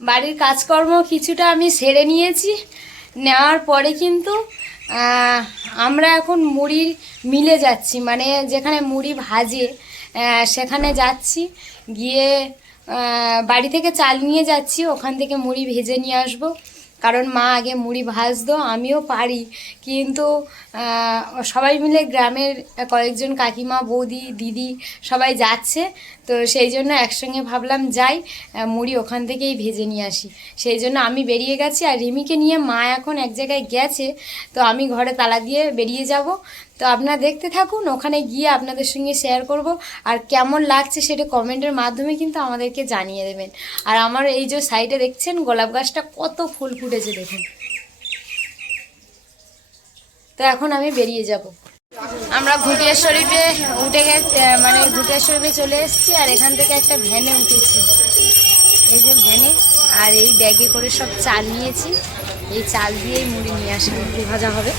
বাড়ির কাজকর্ম কিছুটা আমি সেরে নিয়েছি। নেওয়ার পরে কিন্তু আমরা এখন মুড়ির মিলে যাচ্ছি, মানে যেখানে মুড়ি ভাজে সেখানে যাচ্ছি। গিয়ে বাড়ি থেকে চাল নিয়ে যাচ্ছি, ওখান থেকে মুড়ি ভেজে নিয়ে আসবো। কারণ মা আগে মুড়ি ভাজতো, আমিও পারি, কিন্তু সবাই মিলে গ্রামের কয়েকজন কাকিমা, বৌদি, দিদি সবাই যাচ্ছে, তো সেই জন্য একসঙ্গে ভাবলাম যাই, মুড়ি ওখান থেকেই ভেজে নিয়ে আসি। সেই জন্য আমি বেরিয়ে গেছি, আর রিমিকে নিয়ে মা এখন এক জায়গায় গেছে, তো আমি ঘরে তালা দিয়ে বেরিয়ে যাব। তো আপনারা দেখতে থাকুন, ওখানে গিয়ে আপনাদের সঙ্গে শেয়ার করব, আর কেমন লাগছে সেটা কমেন্টের মাধ্যমে কিন্তু আমাদেরকে জানিয়ে দেবেন। আর আমার এই যে সাইডে দেখছেন গোলাপ গাছটা কত ফুল ফুটেছে দেখুন। তো এখন আমি বেরিয়ে যাব। আমরা ঘুটিয়া শরীফে উঠে গেছে, মানে ঘুটিয়া শরীফে চলে এসেছি, আর এখান থেকে একটা ভ্যানে উঠেছি, এই যে ভ্যানে। আর এই ব্যাগে করে সব চাল নিয়েছি, এই চাল দিয়েই মুড়ি নিয়ে আসা মুড়ি ভাজা হবে।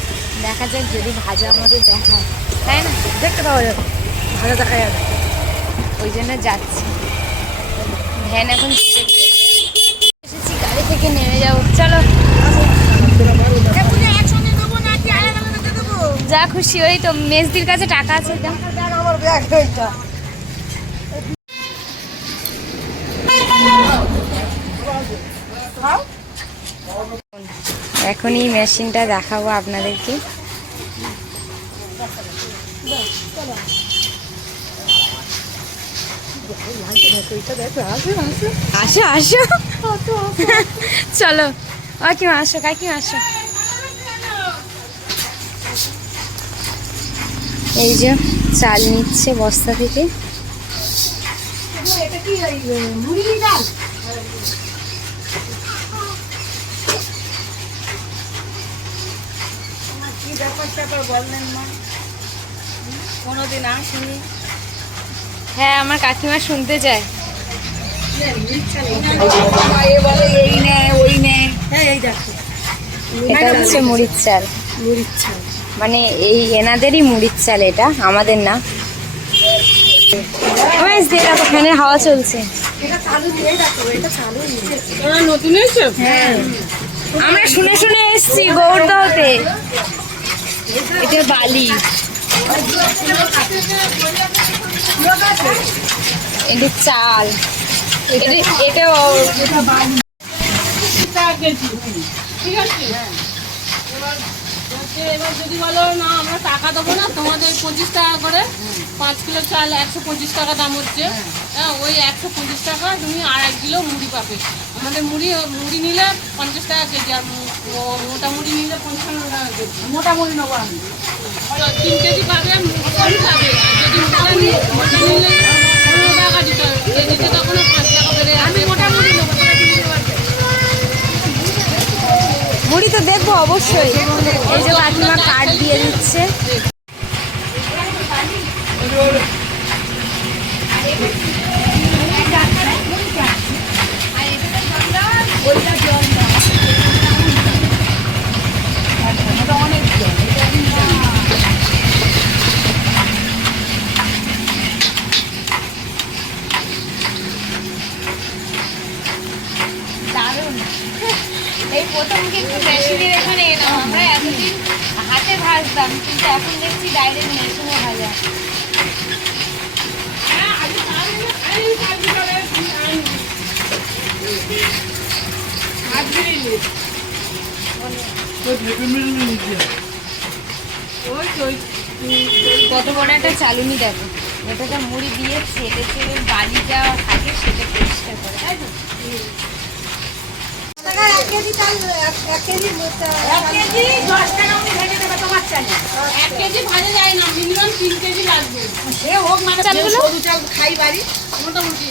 দেখা যাক যদি ভাজা আমাদের দেখায়, তাই না? দেখতে পাওয়া যাবে, ভাজা দেখা যাবে, ওই জন্য যাচ্ছি। ভ্যান এখন এসেছি, গাড়ি থেকে নেমে যাবো। চলো, যা খুশি। ওই তো মেজদির কাছে টাকা আছে, এখনই মেশিনটা দেখাবো আপনাদেরকে। আসো আসো, চলো কাকিমা আসো, কাকিমা আসো। এই যে চাল নিচ্ছে বস্তা থেকে। কোনোদিন আসেনি। হ্যাঁ, আমার কাকিমা শুনতে চায়। এটা হচ্ছে মুড়ির চাল, মানে এই এনাদেরই মুড়ির চাল, এটা আমাদের না। ফ্যানের হাওয়া চলছে। হ্যাঁ, আমরা শুনে শুনে এসছি গৌরদহতে। এটা বালি, এটা চাল, এটাও ঠিক আছে। এবার যদি বলো না আমরা টাকা দেবো না, তোমাদের 25 টাকা করে 5 কিলো চাল 125 টাকা দাম হচ্ছে। হ্যাঁ, ওই 125 টাকা তুমি 2.5 কিলো মুড়ি পাবে। আমাদের মুড়ি নিলে 50 টাকা কেজি, আর মোটা মুড়ি নিলে 55 টাকা কেজি। মোটা মুড়ি নেবো আমি, 3 কেজি পাবে, কম পাবে। যদি মোটা নিলে 15 টাকা দিতে হবে কেজিতে, তখন 5 টাকা বেড়ে আমি মোটা মুড়ি নেবো। মুড়ি তো দেখবো অবশ্যই। এই যে কাকিমা কার্ড দিয়ে দিচ্ছে। এই প্রথম কিন্তু মেশিনের এখানে এলাম আমরা, এতদিন হাতে ভাজতাম, কিন্তু এখন দেখছি ডাইরেক্ট মেশিনে ভাজা। কত বড় একটা চালুনি দেখো, এটাতে মুড়ি দিয়ে ছেলে ছেলে বালি যা থাকে সেটা পরিষ্কার করে, তাই তো? 1 কেজি 10 টাকা উনি ভেজে দেবে তোমার চালে। 1 কেজি ভাজা যায় না, মিনিমাম 3 কেজি লাগবে। সে হোক, মানে সরু চাল খাই বাড়ি, মোটামুটি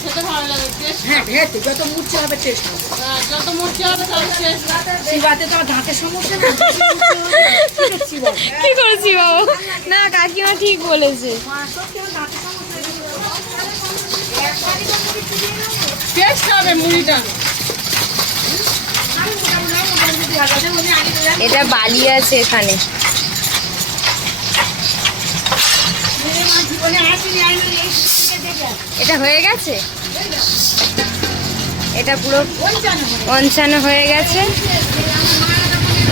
খেতে ভালো লাগে। হ্যাঁ, ভেতে যত মুড়ছে হবে টেস্ট হবে, যত মুড়ছে হবে তত টেস্ট। চিবাতে তো দাঁতের সমস্যা না, কি করছি বাবু? না, কাকিমা ঠিক বলেছে, টেস্ট হবে মুড়িটা। এটা বালি আছে এখানে। এটা হয়ে গেছে, এটা পুরো পঞ্চানো হয়ে গেছে,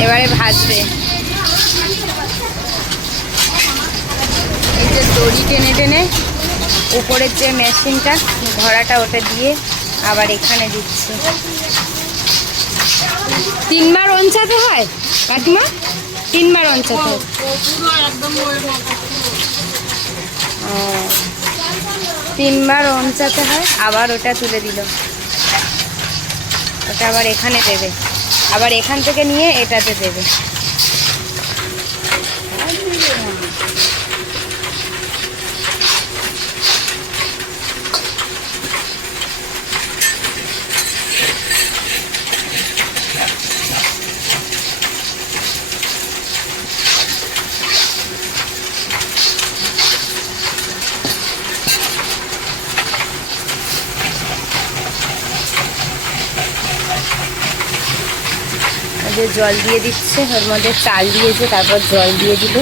এবারে ভাজবে। এই যে দড়ি টেনে টেনে উপরের যে মেশিনটা ঘোড়াটা ওটা দিয়ে আবার এখানে দিচ্ছে। 3 বার অঞ্চাতে হয় কাকিমা? 3 বার অঞ্চাতে হয়। 3 বার অঞ্চাতে হয়। আবার ওটা তুলে দিল, ওটা আবার এখানে দেবে, আবার এখান থেকে নিয়ে এটাতে দেবে। জল দিয়ে দিচ্ছে, ওর মধ্যে চাল দিয়েছে, তারপর জল দিয়ে দিল।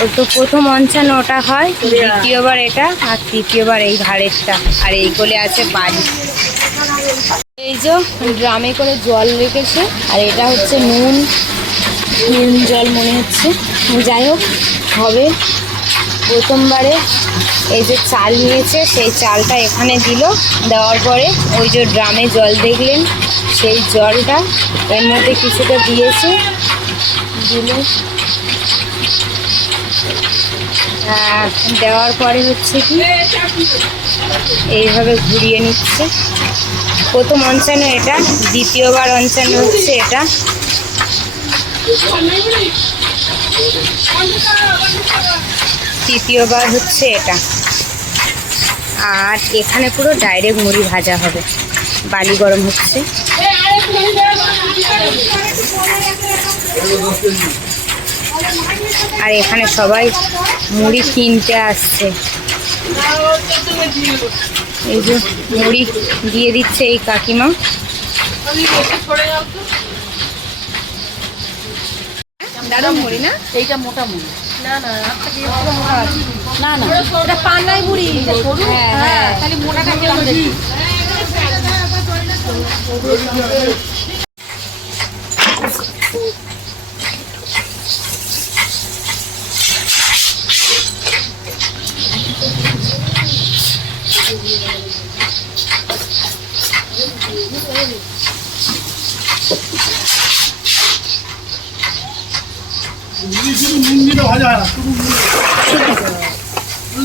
ওর তো প্রথম অঞ্চানো ওটা হয়, দ্বিতীয়বার এটা, আর তৃতীয়বার এই ভাড়েরটা, আর এই কোলে আছে বাড়ি। এই যে ড্রামে করে জল রেখেছে, আর এটা হচ্ছে নুন জল মনে হচ্ছে, যাই হোক হবে। প্রথমবারে এই যে চাল নিয়েছে সেই চালটা এখানে দিল, দেওয়ার পরে ওই যে ড্রামে জল দেখলেন সেই জলটা এর মধ্যে কিছুটা দিয়েছে, দিলে দেওয়ার পরে হচ্ছে কি এইভাবে ঘুরিয়ে নিচ্ছে। প্রথম অঞ্চানো এটা, দ্বিতীয়বার অঞ্চানো হচ্ছে এটা। তৃতীয়বার হচ্ছে এটা। আর এখানে পুরো ডাইরেক্ট মুড়ি ভাজা হবে, বালি গরম হচ্ছে। আর এখানে সবাই মুড়ি কিনতে আসছে। এই যে মুড়ি দিয়ে দিচ্ছে এই কাকিমা। দারুণ মুড়ি না? এইটা মোটা মুড়ি। না না না না, এটা পান্নাই মুড়ি। হ্যাঁ হ্যাঁ, তাহলে মোটাটা কেমন দেখি?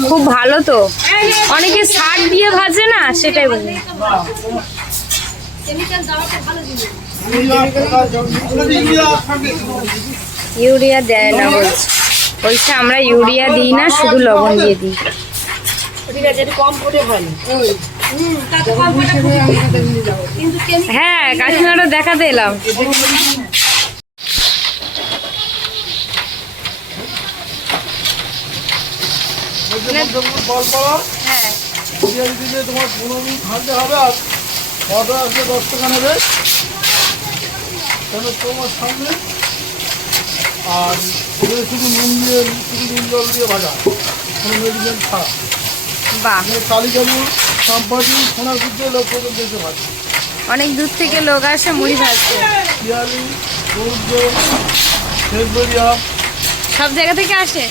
খুব ভালো তো, অনেকে শাক দিয়ে ভাজে না, সেটাই বলি। ইউরিয়া দেয় না বলছে, বলছে আমরা ইউরিয়া দিই না, শুধু লবণ দিয়ে দিই। হ্যাঁ কাকিমাটা দেখাতে এলাম। হ্যাঁ তোমার 15 মিনিট ভাজতে হবে, আর অর্ডার আসবে 10 টাকা নেবে তোমার সামনে। আর শুধু নুন দিয়ে, শুধু নুন জল দিয়ে ভাজা, কোনো মেডিসিন ছাড়া। বাহ, কালীকাপুর, চাম্পাটি, সোনারপুর দিয়ে লোক পর্যন্ত এসে ভাজে। অনেক দূর থেকে লোক আসে মুড়ি ভাজতে। পিয়ালি, গৌরব, শেষবেরিয়া, সব জায়গা থেকে আসে,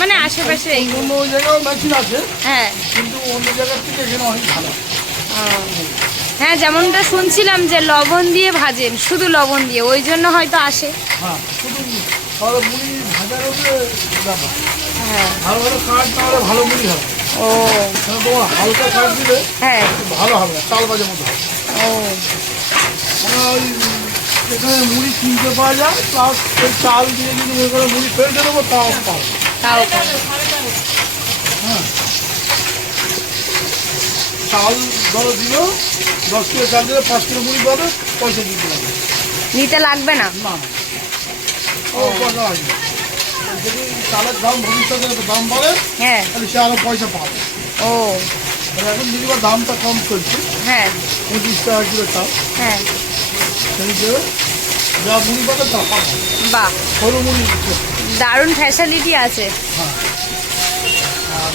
মানে আশেপাশে। অন্য ওই জায়গাও মেশিন আছে, হ্যাঁ কিন্তু অন্য জায়গার থেকে এখানে অনেক ভালো। হ্যাঁ, যেমনটা শুনছিলাম যে লবণ দিয়ে ভাজেন, শুধু লবণ দিয়ে, ওই জন্য হয়তো আসে। হ্যাঁ, শুধু মুড়ি ভাজার উপরে ব্যাপার। হ্যাঁ, ভালো ভালো কাঠ না হলে ভালো মুড়ি হবে। ও তোমার হালকা কাঠ দিলে হ্যাঁ, ভালো হবে, চাল বাজার মতো হবে। ও মানে ওই এখানে মুড়ি কিনতে পাওয়া যায়, প্লাস ওই চাল দিয়ে যদি মনে করে মুড়ি ফেলতে দেবো তাও পাও। তাও হ্যাঁ, চাল ধরো দিল 10 কিলো চাল দিলে 5 কিলো মুড়ি পাবে, পয়সা দিতে লাগবে নিতে লাগবে না। না। ও পয়সা আসবে, যদি চালের দাম ভবিষ্যতে দাম বাড়ে হ্যাঁ, তাহলে সে আরও পয়সা পাবে। ও এখন যদি বা দামটা কম চলছে, হ্যাঁ 25 টাকা কিলো চাল, হ্যাঁ, সেই হিসেবে যা মুড়ি পাবে তা পাবে। বাহ, সরু মুড়ি দিচ্ছে। দারুণ ফ্যাসিলিটি আছে। হ্যাঁ, আর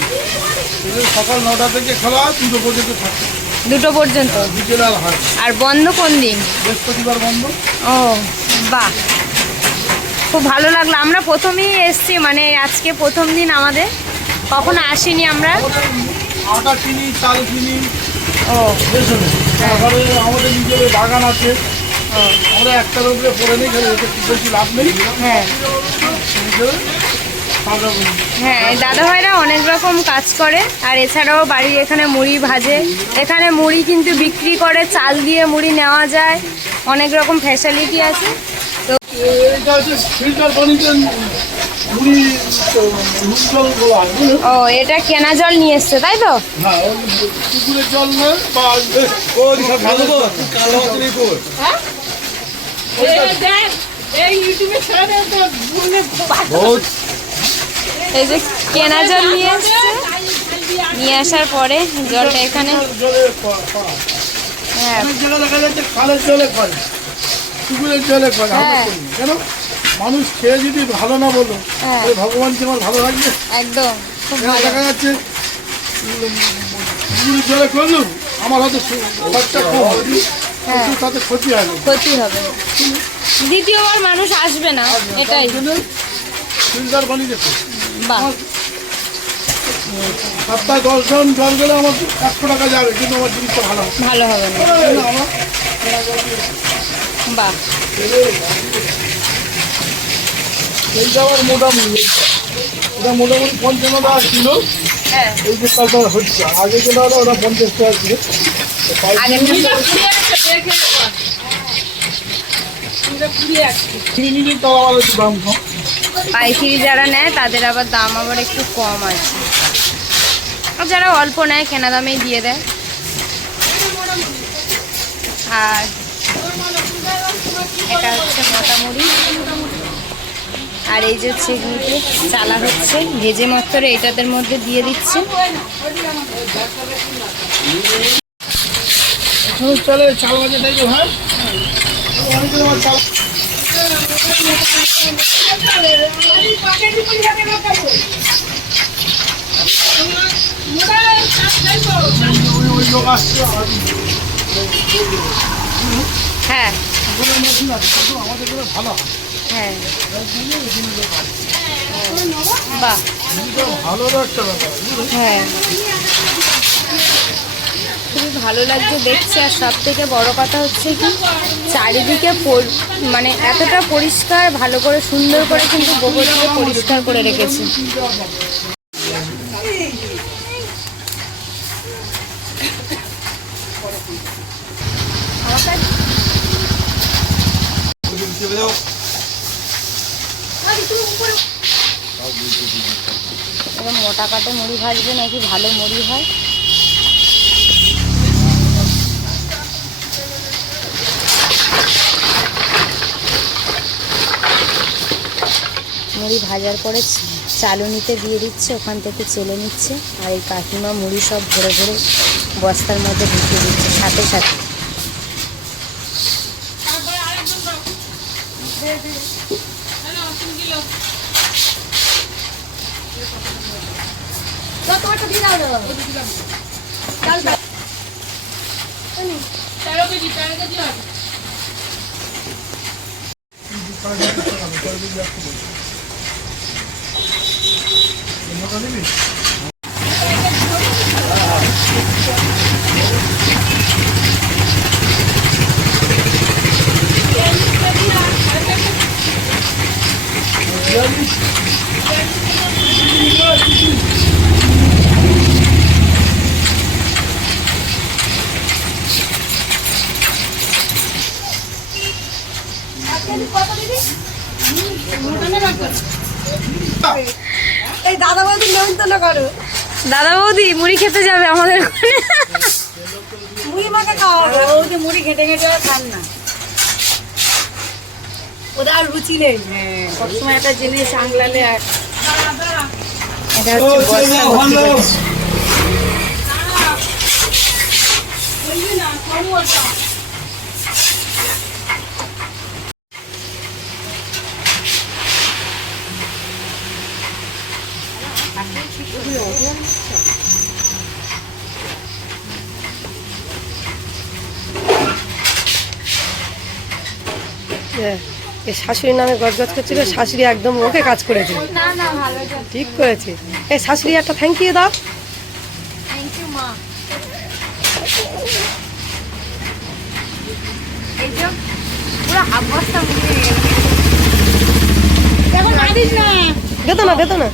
এদের সকাল 9টা থেকে খোলা হয়, 2টো পর্যন্ত থাকে। 2টো পর্যন্ত। বিকেলে আর হয় না। আর বন্ধ কোন দিন? বৃহস্পতিবার বন্ধ। ও বাহ, খুব ভালো লাগলো। আমরা প্রথমেই এসছি, মানে আজকে প্রথম দিন আমাদের, কখনো আসিনি আমরা। আমাদের আটা কিনি, চাল কিনি, ও রেশনে। তারপরে আমাদের নিজের বাগান আছে, আমরা একটার উপরে পড়ে নেই, খেলে এতে খুব বেশি লাভ নেই। হ্যাঁ নিজের তাজা করি। হ্যাঁ, এই দাদাভাইরা অনেক রকম কাজ করে। আর এছাড়াও বাড়ির এখানে মুড়ি ভাজে, এখানে মুড়ি কিন্তু বিক্রি করে, চাল দিয়ে মুড়ি নেওয়া যায়, অনেক রকম ফ্যাসিলিটি আছে। তো এটা হচ্ছে ফিল্টার পানিতে মুড়ি নুন জল বলা হয়, বুঝলেন? ও, এটা কেনা জল নিয়ে এসছে তাই তো? হ্যাঁ, ওই পুকুরের জল নয় বা ভালো তো কালো হ্যাঁ, বহুত এই যে কেনা জল নিয়ে এসছে, নিয়ে আসার পরে জলটা এখানে, জলে করা। হ্যাঁ অনেক জায়গায় দেখা যাচ্ছে খালের জলে করে, পুকুরের জলে করে। আমরা হ্যাঁ। করি না। কেন? মানুষ খেয়ে যদি ভালো না বলো, হ্যাঁ। তাহলে ভগবান কি আমার ভালো লাগবে? একদম খুব এখানে ভালো। দেখা যাচ্ছে পুকুরের জলে করলেও আমার হয়তো খরচা কম হবে, হ্যাঁ। কিন্তু তাতে ক্ষতি হয় না। ক্ষতি হবে, দ্বিতীয়বার মানুষ আসবে না, এটাই। ফিল্টার পানি দেখো, বাহ, সপ্তাহে 10 জন জল গেলে আমার 100 টাকা যাবে, কিন্তু আমার জিনিসটা ভালো হবে। ভালো হবে না। আমার বাহ, এইটা আমার মোটামুটি, এটা মোটামুটি 55 টাকা কিলো। হ্যাঁ এই যে কালটা হচ্ছে, আগে যেটা হলো ওটা 50 টাকা কিলো। আগে কিনে তাও আবার একটু দাম কম। পাইকারি যারা নেয় তাদের আবার দাম আবার একটু কম আছে, আর যারা অল্প নেয় কেনা দামেই দিয়ে দেয়। আর এটা হচ্ছে মোটামুড়ি, আর এই যে হচ্ছে এগুলোতে চালা হচ্ছে, ভেজে মাত্র এটাদের মধ্যে দিয়ে দিচ্ছে। চলে চাল বাজে তাই তো, হ্যাঁ অনেকদিন আমার চাল ওই লোক আসছে, হ্যাঁ মেশিন আছে, কিন্তু আমাদের করে ভালো হয়। হ্যাঁ, বাহ, জিনিসটা ভালো একটা ব্যাপার, বুঝলেন? হ্যাঁ খুবই ভালো লাগছে দেখছি। আর সব থেকে বড় কথা হচ্ছে কি, চারিদিকে মানে এতটা পরিষ্কার, ভালো করে সুন্দর করে কিন্তু গোবর দিয়ে পরিষ্কার করে রেখেছে। এবার মোটা কাটে মুড়ি ভাজবে নাকি ভালো মুড়ি হয়? মুড়ি ভাজার পরে চালুনিতে দিয়ে দিচ্ছে, ওখান থেকে চেলে নিচ্ছে। আর এই কাকিমা মুড়ি সব ভরে ভরে বস্তার মধ্যে ঢুকিয়ে দিচ্ছে সাথে সাথে। এই দাদা বৌদি নিমন্ত্রণ করো, দাদা বৌদি মুড়ি খেতে যাবে আমাদের ওখানে। মুড়ি মাখা খাওয়া বৌদি মুড়ি ঘেটে ঘেটে আর খান না, ওদের আর রুচি নেই। সবসময় একটা জিনিস আংলালে আর এটা হচ্ছে বস্তা ভর্তি করেছে। এই শাশুড়ির নামে গজগজ করছিল, শাশুড়ি একদম ওকে কাজ করেছে, না না ভালো ঠিক করেছে। এই শাশুড়ি একটা থ্যাংক ইউ দাও। থ্যাংক ইউ মা। এই যে পুরো হাফ বস্তা মুড়ি হয়ে গেছে। এখন আদিস না, দেতো না দেতো না।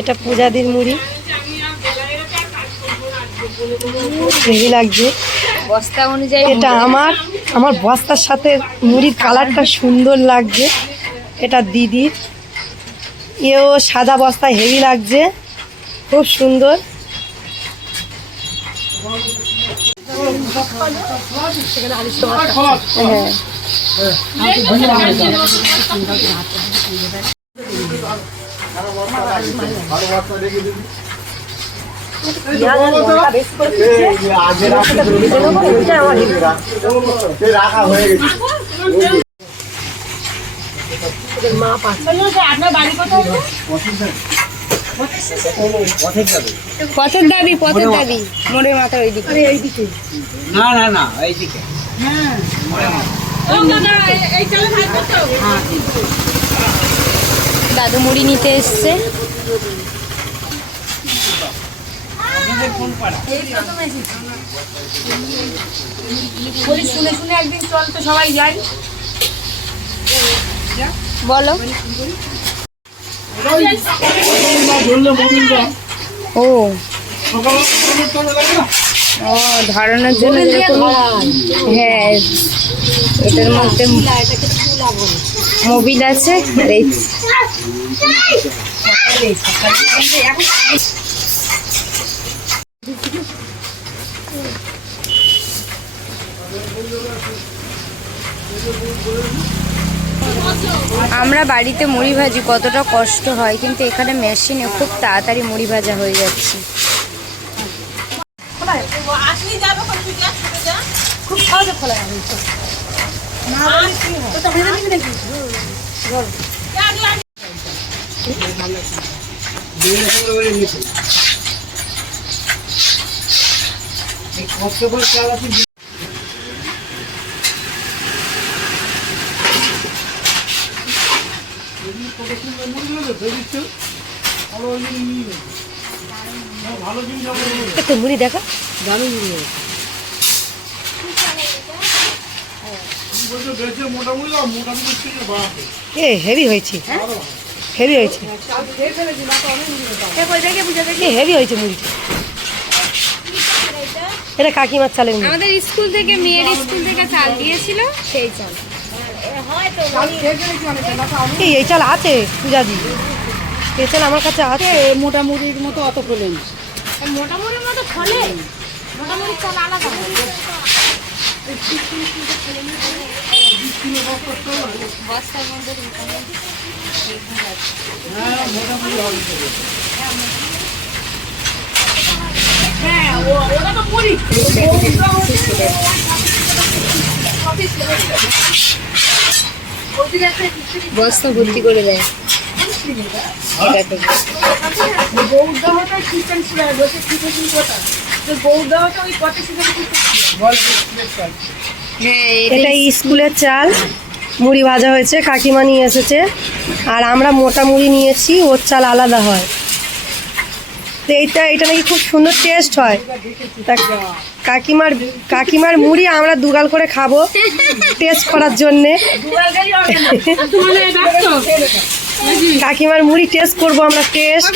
এটা পূজাদির মুড়ি, হেভি লাগছে। বস্তা অনুযায়ী এটা আমার বস্তার সাথে মুড়ির কালারটা সুন্দর লাগছে। এটা দিদির, এও সাদা বস্তা, হেভি লাগছে, খুব সুন্দর। পথের দাবি মোড়ের মাথা ওইদিকে। না না না এইদিকে। দাদু মুড়ি নিতে এসছে। শুনে শুনে একদিন চল তো সবাই যাই। বলো। ও ও ধরানোর জন্য যেরকম, হ্যাঁ এটার মধ্যে মোবিল আছে। আর এই আমরা বাড়িতে মুড়ি ভাজি কতটা কষ্ট হয়, কিন্তু এখানে মেশিনে খুব তাড়াতাড়ি মুড়ি ভাজা হয়ে যাচ্ছে। খুব সহজে খোলা যাবে। একটু মুড়ি দেখা, দারুণ মুড়ি হয়েছে। এ হেভি হয়েছে, হেভি হয়েছে, হেভি হয়েছে মুড়িটা। এটা কাকিমার চালের মুড়ি। আমাদের স্কুল থেকে, মেয়ের স্কুল থেকে চাল দিয়েছিল, সেই চাল। এই চাল আছে পূজা দি, এই চাল আমার কাছে আছে। মোটামুটির মতো অত ফলে মোটামুটির মতো ফলে, মোটামুটি চাল আলাদা। বস্তার মধ্যে বস্তা ভর্তি করে দেয়। এটা স্কুলের চাল, মুড়ি ভাজা হয়েছে, কাকিমা নিয়ে এসেছে। আর আমরা মোটা মুড়ি নিয়েছি, ওর চাল আলাদা হয়। তো এটা নাকি খুব সুন্দর টেস্ট হয়। তা কাকিমার মুড়ি আমরা দুগাল করে খাবো টেস্ট করার জন্যে। কাকিমার মুড়ি টেস্ট করবো আমরা, টেস্ট।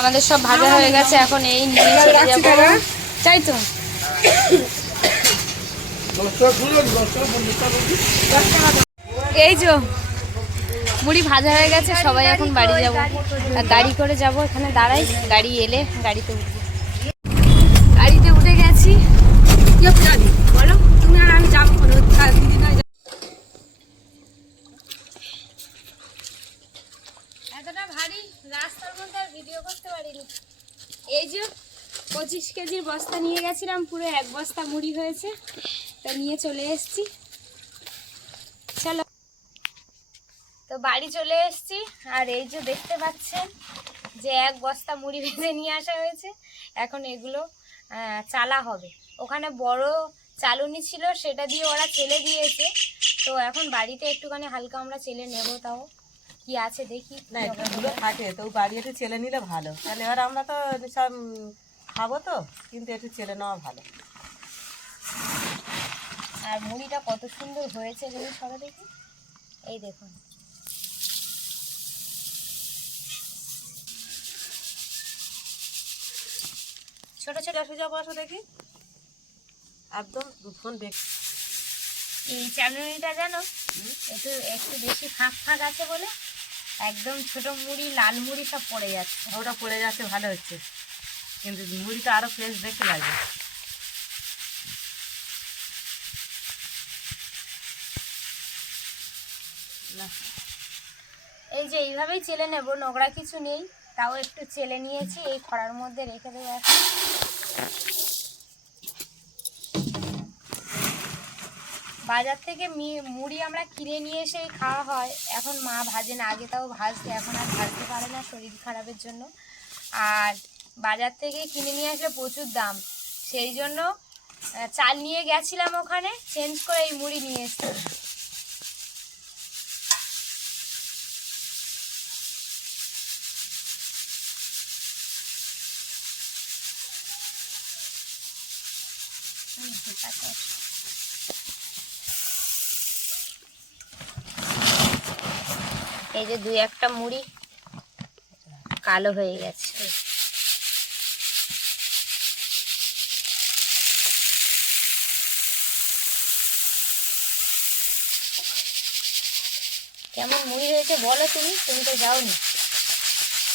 আমাদের সব ভাজা হয়ে গেছে, এখন এই নিয়ে চলে যাবো, তাই তো। এই যে মুড়ি ভাজা হয়ে গেছে, সবাই এখন বাড়ি যাবো। আর গাড়ি করে যাব, এখানে দাঁড়াই, গাড়ি এলে গাড়িতে উঠবো। গাড়িতে উঠে গেছি। বলো তুমি আর আমি যাবো। কেজির বস্তা নিয়ে গেছিলাম, পুরো 1 বস্তা মুড়ি হয়েছে, তা নিয়ে চলে এসেছি। চলো, তো বাড়ি চলে এসেছি। আর এই যে দেখতে পাচ্ছেন যে 1 বস্তা মুড়ি ভেজে নিয়ে আসা হয়েছে, এখন এগুলো চালা হবে। ওখানে বড় চালুনি ছিল, সেটা দিয়ে ওরা চেলে দিয়েছে। তো এখন বাড়িতে একটুখানি হালকা আমরা চেলে নেব, তাও কি আছে দেখি। না এগুলো থাকে তো বাড়ি একটু চেলে নিলে ভালো, তাহলে এবার আমরা তো সব খাবো তো, কিন্তু একটু চেলে নেওয়া ভালো। আর মুড়িটা কত সুন্দর হয়েছে যদি সবাই দেখি, এই দেখুন। ছোট ছোট সোজা বসো দেখি, একদম ফোন দেখ। এই চাটনিটা জানো একটু একটু বেশি ফাঁক ফাঁক আছে বলে একদম ছোট মুড়ি, লাল মুড়ি সব পড়ে যাচ্ছে। ওটা পড়ে যাচ্ছে ভালো হচ্ছে, কিন্তু মুড়িটা আরো ফ্রেশ দেখতে লাগবে। না এই যে এইভাবেই চেলে নেব, নোংরা কিছু নেই, তাও একটু চেলে নিয়েছি, এই খড়ার মধ্যে রেখে দেবো এখন। বাজার থেকে মুড়ি আমরা কিনে নিয়ে এসেই খাওয়া হয়, এখন মা ভাজে না, আগে তাও ভাজতে, এখন আর ভাজতে পারে না শরীর খারাপের জন্য। আর বাজার থেকে কিনে নিয়ে আসলে প্রচুর দাম, সেই জন্য চাল নিয়ে গেছিলাম ওখানে, চেঞ্জ করে এই মুড়ি নিয়ে এসেছি। এই যে 2-1টা মুড়ি কালো হয়ে গেছে। কেমন মুড়ি হয়েছে বলো, তুমি তো যাওনি।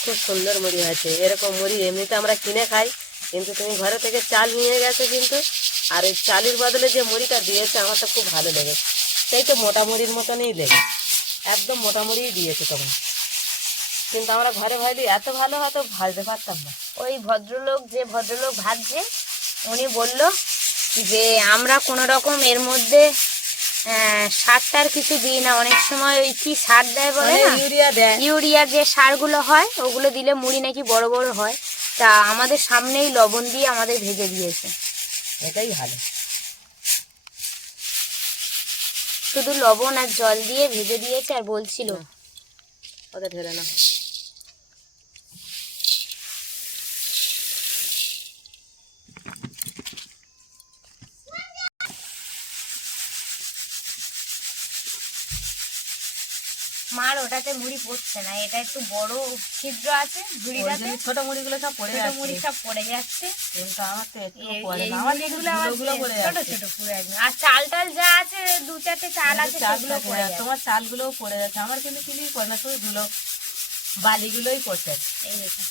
খুব সুন্দর মুড়ি হয়েছে, এরকম মুড়ি এমনিতে আমরা কিনে খাই, কিন্তু তুমি ঘরে থেকে চাল নিয়ে গেছো কিন্তু, আর ওই চালের বদলে যে মুড়িটা দিয়েছে আমার তো খুব ভালো লেগেছে, সেই তো মোটা মুড়ির মতনই লেগে, একদম মোটা মুড়িই দিয়েছে তোমার। কিন্তু আমরা ঘরে ভাজলে এত ভালো হয়তো ভাজতে পারতাম না। ওই যে ভদ্রলোক ভাজছে, উনি বলল যে আমরা কোনো রকম এর মধ্যে সারটার কিছু দিই না, অনেক সময় ওই কি সার দেয় বলে না, ইউরিয়া দেয়, ইউরিয়ার যে সারগুলো হয় ওগুলো দিলে মুড়ি নাকি বড় বড় হয়। তা আমাদের সামনেই লবণ দিয়ে আমাদের ভেজে দিয়েছে, এটাই ভালো। শুধু লবণ আর জল দিয়ে ভেজে দিয়েছে, আর বলছিল ওটা ঢেলে না। মার ওটাতে মুড়ি পড়ছে না, এটা একটু বড় ছিদ্র আছে ঝুড়িটাতে, ছোট মুড়িগুলো সব পড়ে ছোট যাচ্ছে, মুড়ি সব পড়ে যাচ্ছে। কিন্তু আমার তো একটু এই পড়ে না, এই আমার মুড়িগুলো আবার ধুলোগুলো পড়ে ছোট যাচ্ছে। ছোট পুরো একদম। আর চাল যা আছে 2-4টে চাল আছে সেগুলো পড়ে যাচ্ছে। তোমার চালগুলোও পড়ে যাচ্ছে, আমার কিন্তু কিছুই পড়ে না, শুধু ধুলো বালিগুলোই পড়ছে। এই দেখুন,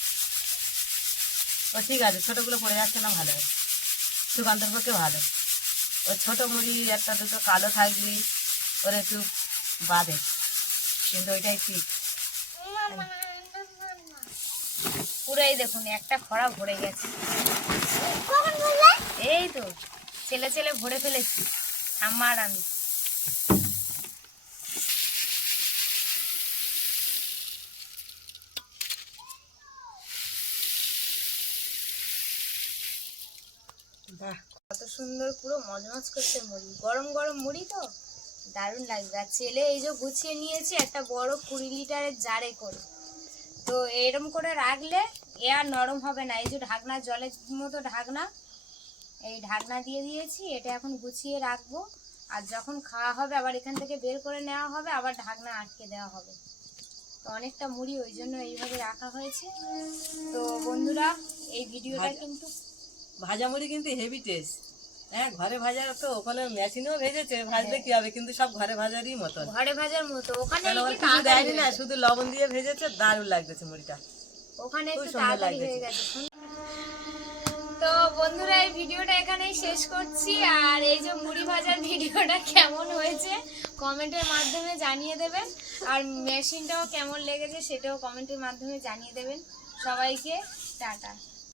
ও ঠিক আছে, ছোটগুলো পড়ে যাচ্ছে না, ভালো আছে, সুকান্তর পক্ষে ভালো। ও ছোট মুড়ি 1-2 কালো থাকলি ওর একটু বাঁধে, কিন্তু ওইটাই ঠিক। পুরো এই দেখুন একটা খড়া ভরে গেছে, এই তো ছেলে ভরে ফেলেছি আমার আমি। বাহ, কত সুন্দর পুরো মজমজ করছে মুড়ি, গরম গরম মুড়ি তো দারুণ লাগবে। আর ছেলে এই যে গুছিয়ে নিয়েছি একটা বড় 20 লিটারের জারে করে, তো এরম করে রাখলে এ আর নরম হবে না। এই যে ঢাকনা, জলের মতো ঢাকনা, এই ঢাকনা দিয়ে দিয়েছি, এটা এখন গুছিয়ে রাখবো, আর যখন খাওয়া হবে আবার এখান থেকে বের করে নেওয়া হবে, আবার ঢাকনা আটকে দেওয়া হবে। তো অনেকটা মুড়ি ওই জন্য এইভাবে রাখা হয়েছে। তো বন্ধুরা এই ভিডিওটা কিন্তু ভাজা মুড়ি কিন্তু হেভি টেস্ট। হ্যাঁ, ঘরে ভাজা তো, ওখানে মেশিনেও ভেজেছে, ভাজলে কি হবে, কিন্তু সব ঘরে ভাজারই মতন, ঘরে ভাজার মতো। ওখানে কারণ ওর একটু কিছু তাড়াতাড়ি দেয়নি না, হয়ে শুধু লবণ দিয়ে ভেজেছে, দারুণ লাগতেছে মুড়িটা, ওখানে খুব একটু সুন্দর তাড়াতাড়ি লাগতেছে। হয়ে গেছে। তো বন্ধুরা এই ভিডিওটা এখানেই শেষ করছি। আর এই যে মুড়ি ভাজার ভিডিওটা কেমন হয়েছে কমেন্টের মাধ্যমে জানিয়ে দেবেন, আর মেশিনটাও কেমন লেগেছে সেটাও কমেন্টের মাধ্যমে জানিয়ে দেবেন। সবাইকে টাটা।